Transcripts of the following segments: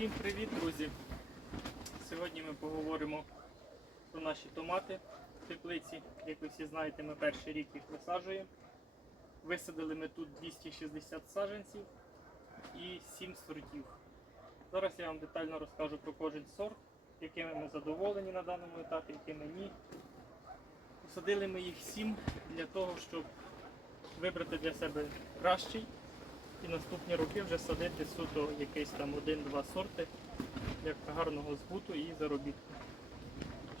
Всім привіт, друзі! Сьогодні ми поговоримо про наші томати в теплиці. Як ви всі знаєте, ми перший рік їх висаджуємо. Висадили ми тут 260 саджанців і 7 сортів. Зараз я вам детально розкажу про кожен сорт, якими ми задоволені на даному етапі, якими ні. Посадили ми їх 7 для того, щоб вибрати для себе кращий і наступні роки вже садити суто якийсь там один-два сорти для гарного збуту і заробітку.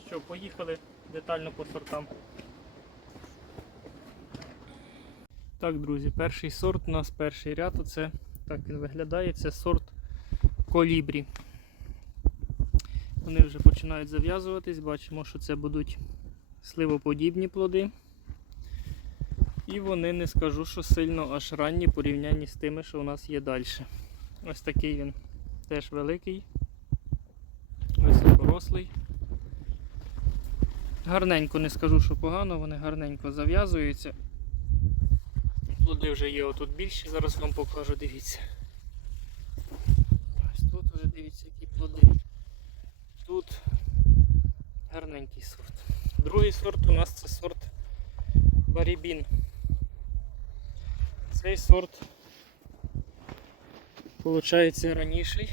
Що, поїхали детально по сортам. Так, друзі, перший сорт у нас перший ряд, оце так він виглядає, це сорт колібрі. Вони вже починають зав'язуватись, бачимо, що це будуть сливоподібні плоди. І вони не скажу, що сильно аж ранні порівнянні з тими, що у нас є далі. Ось такий він теж великий, високорослий. Гарненько не скажу, що погано, вони гарненько зав'язуються. Плоди вже є отут більші, зараз вам покажу, дивіться. Ось тут вже дивіться, які плоди. Тут гарненький сорт. Другий сорт у нас це сорт Барібін. Цей сорт виходить раніший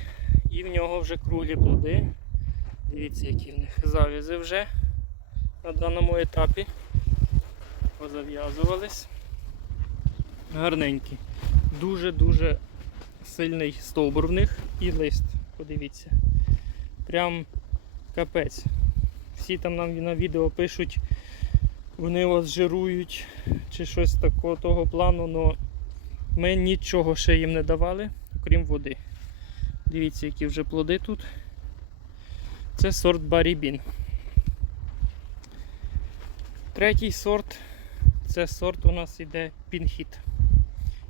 і в нього вже круглі плоди. Дивіться, які в них завізи вже на даному етапі. Позав'язувались. Гарненькі. Дуже-дуже сильний стовбур в них і лист. Подивіться. Прям капець. Всі там нам на відео пишуть, вони вас жирують чи щось такого того плану, але ми нічого ще їм не давали, окрім води. Дивіться, які вже плоди тут. Це сорт Барібін. Третій сорт це сорт у нас іде Пінхіт.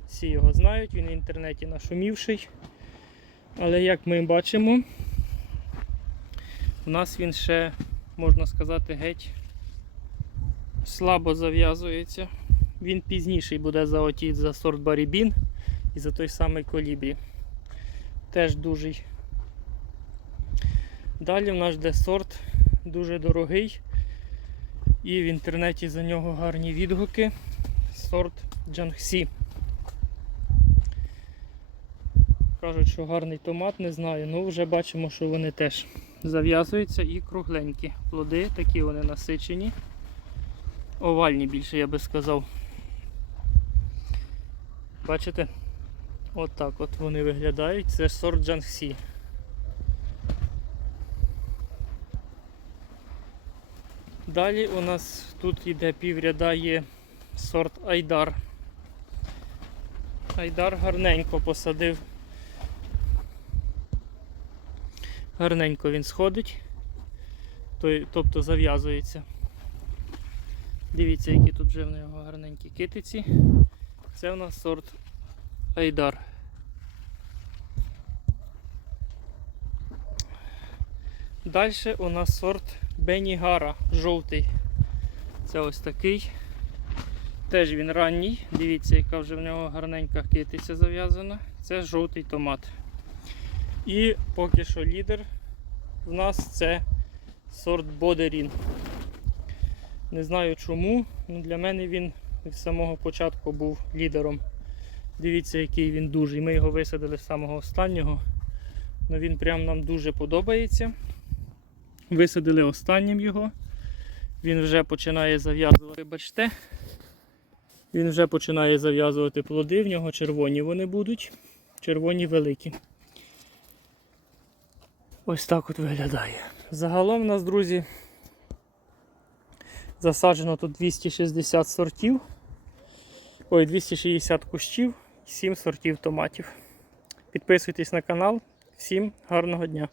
Всі його знають, він в інтернеті нашумівший. Але як ми бачимо, у нас він ще, можна сказати, геть слабо зав'язується. Він пізніший буде за оті, за сорт Барібін і за той самий колібрі. Теж дужий. Далі в нас йде сорт дуже дорогий. І в інтернеті за нього гарні відгуки. Сорт Джангсі. Кажуть, що гарний томат, не знаю, ну вже бачимо, що вони теж зав'язуються і кругленькі. Плоди такі вони насичені. Овальні більше, я би сказав. Бачите? От от вони виглядають. Це сорт Джангсі. Далі у нас тут йде півряда є сорт Айдар. Айдар гарненько посадив. Гарненько він сходить, тобто зав'язується. Дивіться, які тут вже в нього гарненькі китиці. Це в нас сорт Айдар. Далі у нас сорт Бенігара жовтий. Це ось такий. Теж він ранній. Дивіться, яка вже в нього гарненька китиця зав'язана. Це жовтий томат. І поки що лідер в нас це сорт Бодерін. Не знаю чому, але для мене він з самого початку був лідером. Дивіться, який він дужий. Ми його висадили з самого останнього. але він прям нам дуже подобається. Висадили останнім його. Він вже починає зав'язувати, бачите, він вже починає зав'язувати плоди, в нього червоні вони будуть, червоні великі. Ось так от виглядає. Загалом у нас, друзі, засаджено тут 260 сортів, ой, 260 кущів, 7 сортів томатів. Підписуйтесь на канал. Всім гарного дня!